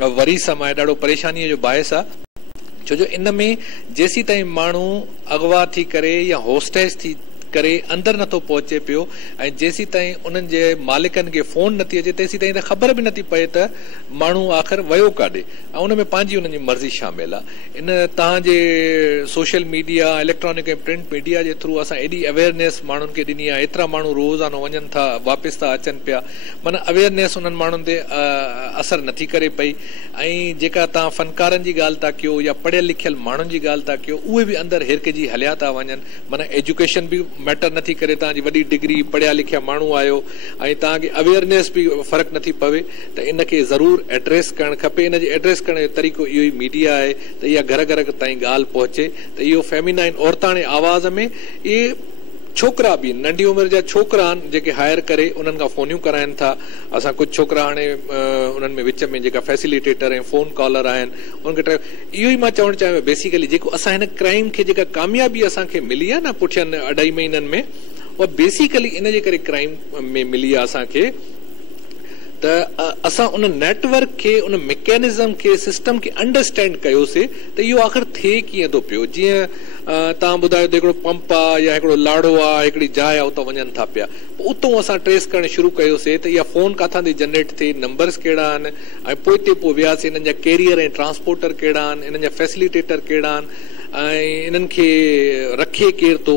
वरी समय ॾाढो परेशानीअ जो बाहिस आहे, छो जो इन में जेसी ताईं माण्हू अगवा थी करे या होस्टेज थी करे अंदर नथो पहुचे पियो ऐं जेसी ताईं उन्हनि जे मालिकनि खे फोन नथी अचे तेसी ताईं त ख़बर बि नथी पए त माण्हू आख़िर वियो काॾे ऐं उन में पंहिंजी उन्हनि जी मर्ज़ी शामिल आहे। इन तव्हांजे सोशल मीडिया, इलेक्ट्रॉनिक ऐं प्रिंट मीडिया जे थ्रू असां एॾी अवेयरनेस माण्हुनि खे ॾिनी आहे, एतिरा माण्हू रोज़ानो वञनि था, वापसि था अचनि पिया, माना अवेयरनेस उन्हनि माण्हुनि ते असर नथी करे पई। ऐं जेका तव्हां फनकारनि जी ॻाल्हि था कयो या पढ़ियल लिखियल माण्हुनि जी ॻाल्हि था कयो, उहे बि अंदरि हिरकजी हलिया था वञनि, माना एजुकेशन बि मैटर नथी करे, तव्हांजी वॾी डिग्री पढ़िया लिखिया माण्हू आयो ऐं तव्हांखे अवेयरनेस बि फ़र्क़ु नथी पवे, त इनखे ज़रूरु एड्रेस करणु खपे। इन जे एड्रेस करण जो तरीक़ो इहो ई मीडिया आहे त इहा घर घर ताईं ॻाल्हि पहुचे, त इहो फेमिनाइन औरताणे आवाज़ में इहे छोकिरा बि नंढी उमिरि जा छोकिरा आहिनि जेके हायर करे उन्हनि खां फोनियूं कराइनि था। असां कुझु छोकिरा हाणे उन्हनि में विच में जेका फैसिलिटेटर ऐं फोन कॉलर आहिनि उनखे इहो ई मां चवणु चाहियां, बेसिकली जेको असां हिन क्राइम खे जेका कामयाबी असांखे मिली आहे न पुठियनि 2.5 महीननि में, उहा बेसिकली इन जे करे क्राइम में मिली आहे असांखे, त असां उन नेटवर्क खे, उन मैकेनिज़म खे, सिस्टम खे अंडरस्टैंड कयोसीं त इहो आख़िर थिए कीअं थो पियो। जीअं तव्हां ॿुधायो त हिकिड़ो पंप आहे या हिकिड़ो लाड़ो आहे, हिकिड़ी जाइ आहे, उतां वञनि था पिया, उतां असां ट्रेस करणु शुरू कयोसीं त इहा फोन किथां थी जनरेट थिए, नंबर्स कहिड़ा आहिनि, ऐं पोइ वियासीं इन्हनि जा कैरियर ऐं ट्रांसपोर्टर कहिड़ा आहिनि, इन्हनि जा फैसिलिटेटर कहिड़ा आहिनि ऐं इन्हनि खे रखे केरु थो।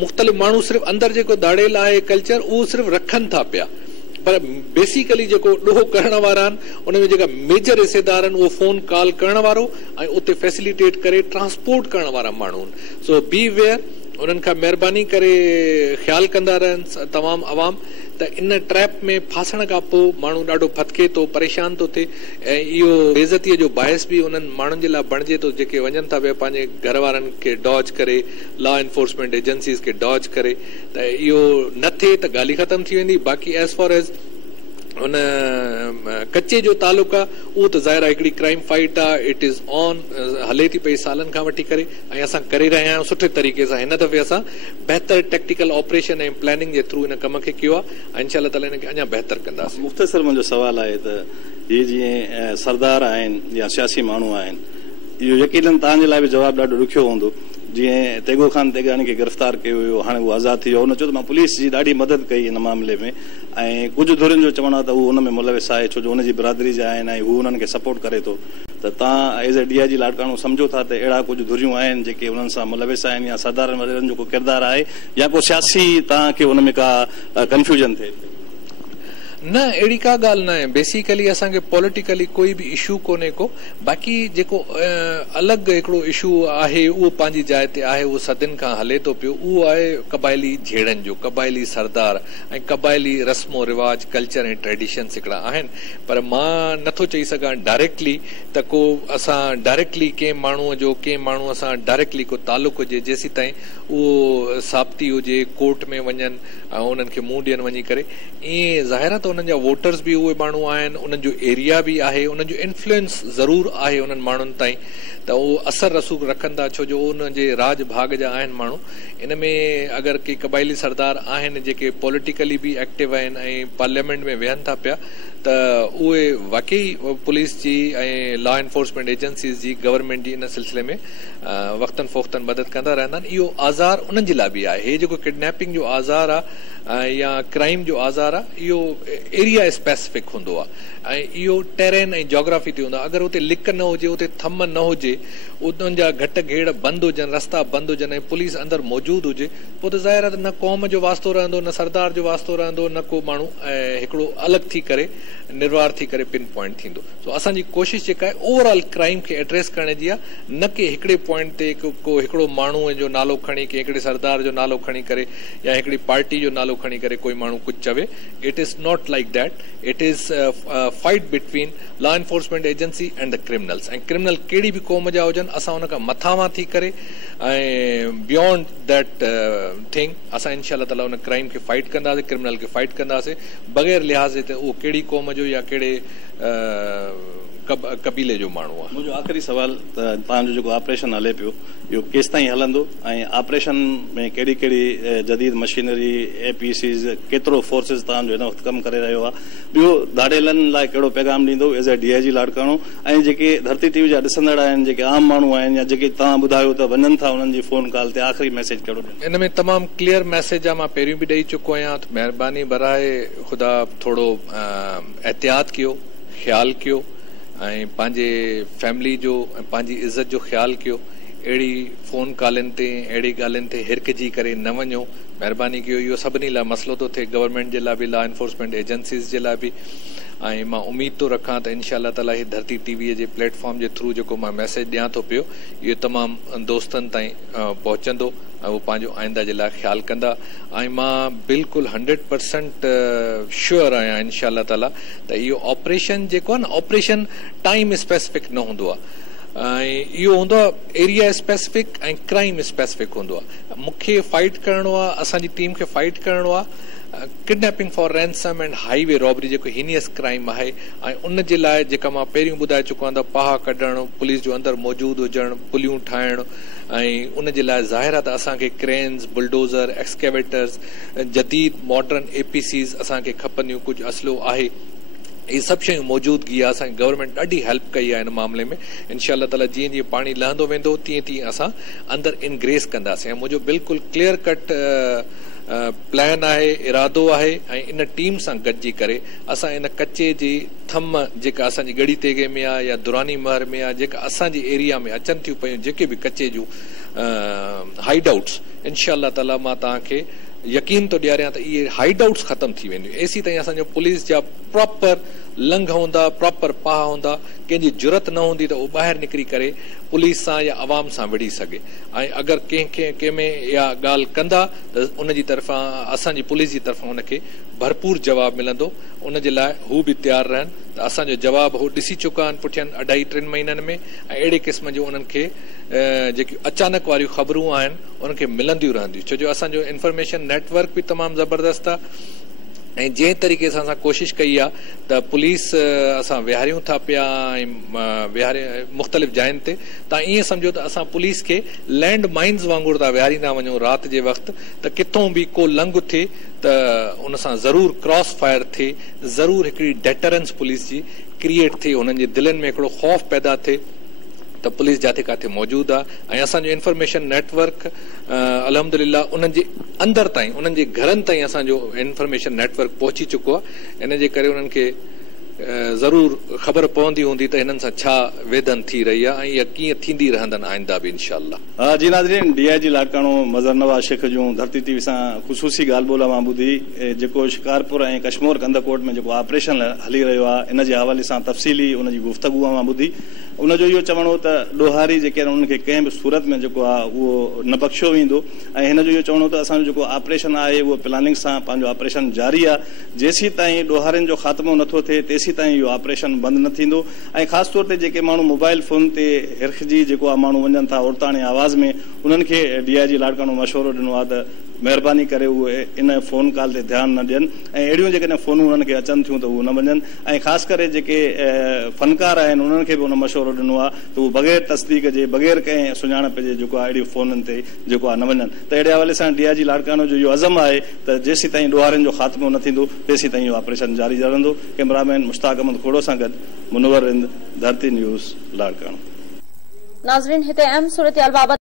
मुख़्तलिफ़ माण्हू सिर्फ़ु अंदरि जेको दाड़ेल आहे कल्चर उहो सिर्फ़ु रखनि था पिया, पर बेसिकली जेको ॾोहो करण वारा आहिनि उन में जेका मेजर हिसेदार आहिनि उहो फोन कॉल करण वारो ऐं उते फैसिलिटेट करे ट्रांसपोर्ट करण वारा माण्हू आहिनि। सो बी वेयर, उन्हनि खां महिरबानी करे ख़्यालु कंदा रहनि तमामु अवाम, त इन ट्रैप में फासण खां पोइ माण्हू ॾाढो फतके थो, परेशान थो थिए ऐं इहो बेइज़तीअ जो बाहिस बि उन्हनि माण्हुनि जे लाइ बणिजे थो जेके वञनि था पिया पंहिंजे घर वारनि खे डॉज करे, लॉ एनफोर्समेंट एजेंसीज़ खे डॉज करे, त इहो न थिए त ॻाल्हि ई ख़तमु थी वेंदी। बाक़ी एज़ फार एज़ उन कचे जो तालुक आहे उहो त ज़ाहिर आहे हिकिड़ी क्राइम फाइट आहे, इट इज़ ऑन, हले थी पई सालनि खां वठी करे ऐं असां करे रहिया आहियूं सुठे तरीक़े सां। हिन दफ़े असां बहितर टेक्टिकल ऑपरेशन ऐं प्लानिंग जे थ्रू इन कम खे कयो आहे ऐं इंशाअल्लाह ताला हिनखे अञा बहितर कंदासीं। मुख़्तसर मुंहिंजो सुवालु आहे त इहे जीअं सरदार आहिनि या सियासी माण्हू आहिनि, इहो यकीनन तव्हांजे लाइ बि जवाबु ॾाढो ॾुखियो हूंदो। जीअं तेगो खान तेगानी खे गिरफ़्तार कयो हुयो, हाणे उहो आज़ादु थी वियो, हुन चयो त मां पुलिस जी ॾाढी मदद कई हिन मामले में, ऐं कुझु धुरियुनि जो चवणु आहे त उहो हुन में मुलविस आहे छो जो हुनजी बिरादरी जा आहिनि ऐं हू हुननि खे सपोर्ट करे थो। त तव्हां एज़ ए DIG लाड़काणो सम्झो था त अहिड़ा कुझु धुरियूं आहिनि जेके हुननि सां मुलविस आहिनि या सरदारनि वग़ैरह जो को किरदारु आहे या को सियासी तव्हांखे हुन में का कंफ्यूजन थिए? न, अहिड़ी का ॻाल्हि न आहे। बेसिकली असांखे पॉलिटिकली कोई बि इशू कोन्हे को, बाक़ी जेको अलॻि हिकिड़ो इशू आहे उहो पंहिंजी जाइ ते आहे, उहो सदियुनि खां हले थो पियो, उहो आहे क़बाइली झेड़नि जो, क़बाइली सरदार ऐं क़बाइली रस्मो रिवाज, कल्चर ऐं ट्रेडिशन्स हिकिड़ा आहिनि। पर मां नथो चई सघां डायरेक्टली त को असां डायरेक्टली कंहिं माण्हूअ जो कंहिं माण्हूअ सां डायरेक्टली को तालुक़ हुजे, जेसी ताईं उहो साबिती हुजे, कोर्ट में वञनि ऐं उन्हनि खे मुंहुं ॾियनि वञी करे। ईअं ज़ाहिर आहे त उन्हनि जा वोटर्स बि उहे माण्हू आहिनि, उन्हनि जो एरिया बि आहे, उन्हनि जो इन्फ्लुएंस ज़रूरु आहे उन्हनि माण्हुनि ताईं, त उहो असर रसूख़ रखंदा छो जो उन जे राज भाग जा आहिनि माण्हू। इन में अगरि के क़बाइली सरदार आहिनि जेके पॉलिटिकली बि एक्टिव आहिनि ऐं पार्लियामेंट में वेहनि था पिया, त उहे वाकई पुलिस जी ऐं लॉ एनफोर्समेंट एजेंसीज़ जी, गवर्नमेंट जी इन सिलसिले में वक़्तनि फ़ोक़्तनि मदद कंदा रहंदा आहिनि। इहो आज़ार उन्हनि जे लाइ बि आहे। हे जेको किडनैपिंग जो आज़ार आहे या क्राइम जो आज़ार आहे, इहो एरिया स्पेसिफिक हूंदो आहे ऐं इहो टेरेन ऐं जोग्राफी ते हूंदो आहे। अगरि उते लिक न हुजे, उते थम न हुजे, उन्हनि जा घट घेड़ बंदि हुजनि, रस्ता बंदि हुजनि ऐं पुलिस अंदरि मौजूदु हुजे, पोइ त ज़ाहिर आहे त न क़ौम जो वास्तो रहंदो, न सरदार जो वास्तो रहंदो, न को माण्हू हिकिड़ो अलॻि थी करे निर्वार थी करे पिन पॉइंट थींदो। सो असांजी कोशिशि जेका आहे ओवरऑल क्राइम खे एड्रेस करण जी आहे, न कि हिकिड़े पॉइंट ते को हिकिड़ो माण्हूअ जो नालो खणी के हिकिड़े सरदार जो नालो खणी करे या हिकिड़ी पार्टी जो नालो खणी करे कोई माण्हू कुझु चवे। It is not like that. It is fight between law enforcement agency and the criminals. ऐं क्रिमिनल कहिड़ी बि क़ौम जा हुजनि, असां हुन खां मथां थी करे ऐं बियॉन्ड दैट थिंग असां इंशाअल्लाह ताला उन क्राइम खे फाइट कंदासीं, क्रिमिनल खे फाइट कंदासीं, बग़ैर लिहाज़ ते उहो कहिड़ी क़ौम जो या कहिड़े कबीले जो माण्हू आहे। मुंहिंजो आख़िरी सवाल त तव्हांजो जेको ऑपरेशन हले पियो इहो केसि ताईं हलंदो ऐं ऑपरेशन में कहिड़ी कहिड़ी जदीद मशीनरी APCs केतिरो फोर्सिस तव्हांजो हिन वक़्तु कमु करे रहियो आहे? ॿियो धाड़ेलनि लाइ कहिड़ो पैगाम ॾींदो एज़ ए DIG लाड़काणो? ऐं जेके धरती TV जा ॾिसंदड़ आहिनि, जेके आम माण्हू आहिनि या जेके तव्हां ॿुधायो त वञनि था उन्हनि जी फ़ोन कॉल ते आख़िरी मैसेज कहिड़ो ॾींदो? इन में तमामु क्लियर मैसेज आहे, मां पहिरियों बि ॾेई चुको आहियां। महिरबानी बराए ख़ुदा थोरो एहतियात कयो, ख़्यालु कयो ऐं पंहिंजे फैमिली जो ऐं पंहिंजी इज़त जो ख़्यालु कयो। अहिड़ी फ़ोन कॉलनि ते अहिड़ी ॻाल्हियुनि ते हिरकजी करे न वञो, महिरबानी कयो। इहो सभिनी लाइ मसइलो थो थिए, गवर्नमेंट जे लाइ बि, लॉ एनफोर्समेंट एजेंसीज़ जे लाइ बि। ऐं मां उमीद थो रखां त इंशाअल्लाह ताला हीअ धरती TV जे प्लेटफॉर्म जे थ्रू जेको मां मैसेज ॾियां थो पियो इहो तमामु दोस्तनि ताईं पहुचंदो ऐं उहो पंहिंजो आइंदा जे लाइ ख़्यालु कंदा। ऐं मां बिल्कुलु 100% श्योर आहियां इंशाअल्लाह ताला त इहो ऑपरेशन जेको आहे न, ऑपरेशन टाइम स्पेसिफिक न हूंदो आहे ऐं इहो हूंदो आहे एरिया स्पेसिफिक ऐं क्राइम स्पेसिफिक हूंदो आहे। मूंखे फाइट करिणो आहे, असांजी टीम खे फाइट करिणो आहे kidnapping for ransom and highway robbery जेको हीनियस क्राइम आहे। ऐं उन जे लाइ जेका मां पहिरियों ॿुधाए चुको आहियां त पाहा कढणु, पुलिस जो अंदरि मौजूदु हुजणु, पुलियूं ठाहिणु ऐं उन जे लाइ ज़ाहिर आहे त असांखे क्रेन्स, बुलडोज़र, एक्सकेवेटर्स, जदीद मॉडर्न APCs असांखे खपंदियूं। कुझु असलो आहे, इहे सभु शयूं मौजूदगी आहे। असांजी गवर्नमेंट ॾाढी हेल्प कई आहे हिन मामले में। इंशाअल्लाह ताला जीअं जीअं पाणी लहंदो वेंदो तीअं तीअं असां अंदरि इनग्रेस कंदासीं। ऐं मुंहिंजो बिल्कुलु क्लियर कट प्लान आहे, इरादो आहे ऐं इन टीम सां गॾिजी करे असां इन कचे जी थम जेका असांजी गड़ी तेगे में आहे या दुरानी महर में आहे, जेका असांजी एरिया में अचनि थियूं पियूं, जेके बि कचे जूं हाइड आउट्स, इंशाअल्लाह ताला मां तव्हांखे यकीन थो ॾियारियां त इहे हाइड आउट्स ख़तमु थी वेंदियूं। एसी ताईं असांजो पुलिस जा प्रॉपर लंघ हूंदा, प्रॉपर पाह हूंदा, कंहिंजी ज़रूरत न हूंदी त उहो ॿाहिरि निकिरी करे पुलिस सां या आवाम सां विढ़ी सघे। ऐं अगरि कंहिंमें इहा ॻाल्हि कंदा त उनजी तरफ़ां असांजी पुलिस जी तरफ़ां उनखे भरपूर जवाबु मिलंदो। उन जे लाइ हू बि तयारु रहनि त असांजो जवाबु हू ॾिसी चुका आहिनि पुठियनि 2.5-3 महीननि में। ऐं अहिड़े क़िस्म जो उन्हनि खे जेकी अचानक वारियूं ख़बरूं आहिनि उन्हनि खे मिलंदियूं रहंदियूं, छो जो असांजो इंफॉर्मेशन नेटवर्क बि तमामु ज़बरदस्त आहे। ऐं जंहिं तरीक़े सां असां कोशिशि कई आहे त पुलिस असां विहारियूं था पिया ऐं मुख़्तलिफ़ जायुनि ते, तव्हां ईअं सम्झो त असां पुलिस खे लैंड माइन्स वांगुरु था विहारींदा वञूं राति जे वक़्तु, त किथों बि को लंघ थिए त उन सां ज़रूरु क्रॉस फायर थिए, ज़रूरु हिकिड़ी डेटरेंस पुलिस जी क्रिएट थिए, हुननि जे दिलनि में हिकिड़ो ख़ौफ़ पैदा थिए त पुलिस जिथे किथे मौजूदु आहे। ऐं असांजो इंफॉर्मेशन नेटवर्क अल्हम्दुलिल्लाह उन्हनि जे अंदरि ताईं, उन्हनि जे घरनि ताईं असांजो इंफॉर्मेशन नेटवर्क पहुची चुको आहे। इन जे करे उन्हनि खे ज़रूरु ख़बर पवंदी हूंदी त हिननि सां छा वेदन थी रही आहे ऐं इहा कीअं थींदी रहंदनि आइंदा बि इंशाअल्लाह। हा जी नाज़रीन, DIG लाड़काणो मज़र नवाज़ शेख जूं धरती TV सां ख़ुशूसी ॻाल्हि ॿोल मां ॿुधी जेको शिकारपुर ऐं कश्मीर कंदकोट में जेको ऑपरेशन हली रहियो आहे इन जे हवाले सां तफ़सीली उनजी गुफ़्तगू मां ॿुधी। उनजो इहो चवणो त ॾोहारी जेके आहिनि उनखे कंहिं बि सूरत में जेको आहे उहो न बख़्शियो वेंदो। ऐं हिन जो इहो चवणो त असांजो जेको ऑपरेशन आहे उहो प्लानिंग सां पंहिंजो ऑपरेशन जारी आहे। जेसीं ताईं ॾोहारियुनि जो ख़ात्मो नथो थिए तेसीं ताईं इहो ऑपरेशन बंदि न थींदो। ऐं ख़ासि तौर ते जेके माण्हू मोबाइल फ़ोन ते हिरखजी जेको आहे माण्हू वञनि था औरताणी आवाज़ में, उन्हनि खे DIG लाड़काणो मशवरो ॾिनो आहे त महिरबानी करे उहे इन फ़ोन कॉल ते ध्यानु न ॾियनि ऐं अहिड़ियूं जेकॾहिं फ़ोनूं उन्हनि खे अचनि थियूं त उहे न वञनि। ऐं ख़ासि करे जेके फ़नकार आहिनि उन्हनि खे बि उन मशवरो ॾिनो आहे त उहे बग़ैर तस्दीक जे, बग़ैर कंहिं सुञाणप जे जेको आहे अहिड़ी फ़ोननि ते जेको आहे न वञनि। त अहिड़े हवाले सां DIG लाड़काणो जो इहो अज़म आहे त जेसीं ताईं ॾोहारियुनि जो ख़ात्मो न थींदो तेसीं ताईं इहो ऑपरेशन जारी रहंदो। कैमरामैन मुश्ताक अहमद खोड़ो सां गॾु मुनवर रिंद, धरती न्यूज़ लाड़काणो। नाज़रीन, हिते अहम सूरत बाबति